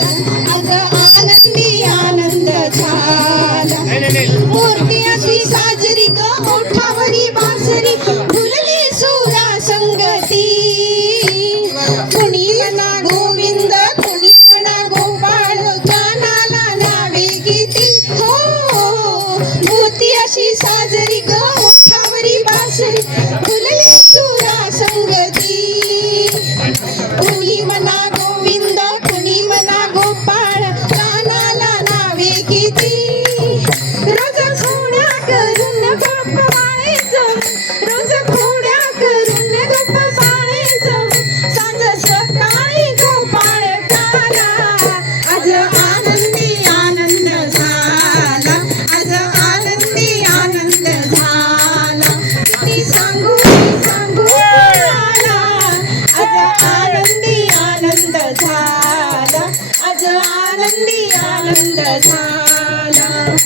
आज आनंदी आनंद झाला. मूर्ती अशी साजरी ग ओठावरी बासरी. फुलली सुरा संगती. कुणी म्हणा गोविंद कुणी म्हणा गोपाळ गानाला नावे किती हो मूर्ती अशी साजरी ग ओठावरी बासरी. फुलली सुरा संगती. कुणी म्हणा झाला आज आनंदी आनंद झाला